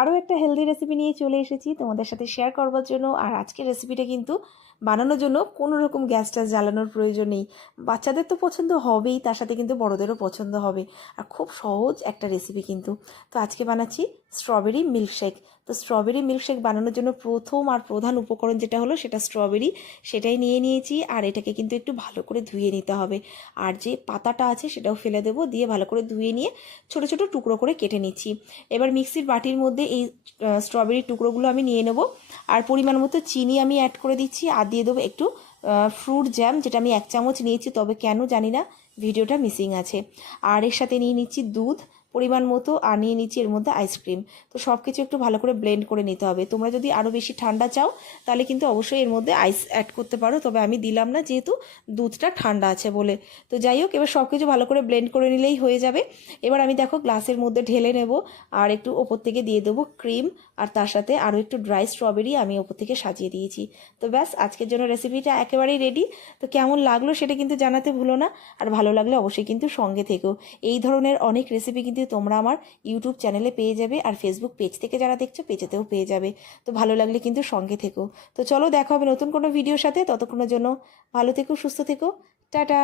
আরও একটা healthy recipe নিয়ে চলে এসেছি তোমাদের সাথে শেয়ার করবার জন্য। আর আজকের রেসিপিটা কিন্তু বানানোর জন্য কোনো রকম গ্যাস ট্যাস জ্বালানোর প্রয়োজন নেই। বাচ্চাদের তো পছন্দ হবেই, তার সাথে কিন্তু বড়োদেরও পছন্দ হবে। আর খুব সহজ একটা রেসিপি কিন্তু। তো আজকে বানাচ্ছি স্ট্রবেরি মিল্কশেক। তো স্ট্রবেরি মিল্কশেক বানানোর জন্য প্রথম আর প্রধান উপকরণ যেটা হলো সেটা স্ট্রবেরি, সেটাই নিয়ে নিয়েছি। আর এটাকে কিন্তু একটু ভালো করে ধুয়ে নিতে হবে। আর যে পাতাটা আছে সেটাও ফেলে দেবো, দিয়ে ভালো করে ধুয়ে নিয়ে ছোটো ছোটো টুকরো করে কেটে নিচ্ছি। এবার মিক্সির বাটির মধ্যে এই স্ট্রবেরির টুকরোগুলো আমি নিয়ে নেব। আর পরিমাণ মতো চিনি আমি অ্যাড করে দিচ্ছি, আর দিয়ে দেবো একটু ফ্রুট জ্যাম, যেটা আমি 1 চামচ নিয়েছি, তবে কেন জানি না ভিডিওটা মিসিং আছে। আর এর সাথে নিয়ে নিচ্ছি দুধ পরিমাণ মতো, আর নিয়ে নিচ্ছি এর মধ্যে আইসক্রিম। তো সব কিছু একটু ভালো করে ব্লেন্ড করে নিতে হবে। তোমরা যদি আরও বেশি ঠান্ডা চাও তাহলে কিন্তু অবশ্যই এর মধ্যে আইস অ্যাড করতে পারো, তবে আমি দিলাম না যেহেতু দুধটা ঠান্ডা আছে বলে। তো যাই হোক, এবার সব কিছু ভালো করে ব্লেন্ড করে নিলেই হয়ে যাবে। এবার আমি দেখো গ্লাসের মধ্যে ঢেলে নেব, আর একটু ওপর থেকে দিয়ে দেবো ক্রিম, আর তার সাথে আরও একটু ড্রাই স্ট্রবেরি আমি ওপর থেকে সাজিয়ে দিয়েছি। তো ব্যাস, আজকের জন্য রেসিপিটা একেবারেই রেডি। তো কেমন লাগলো সেটা কিন্তু জানাতে ভুলো না, আর ভালো লাগলে অবশ্যই কিন্তু সঙ্গে থেকেও। এই ধরনের অনেক রেসিপি কিন্তু তোমরা আমার ইউটিউব চ্যানেলে পেয়ে যাবে, আর ফেসবুক পেজ থেকে যারা দেখছো পেজেতেও পেয়ে যাবে। তো ভালো লাগলে কিন্তু সঙ্গে থেকো। তো চলো, দেখা হবে নতুন কোনো ভিডিওর সাথে। ততক্ষণের জন্য ভালো থেকো, সুস্থ থেকো, টাটা।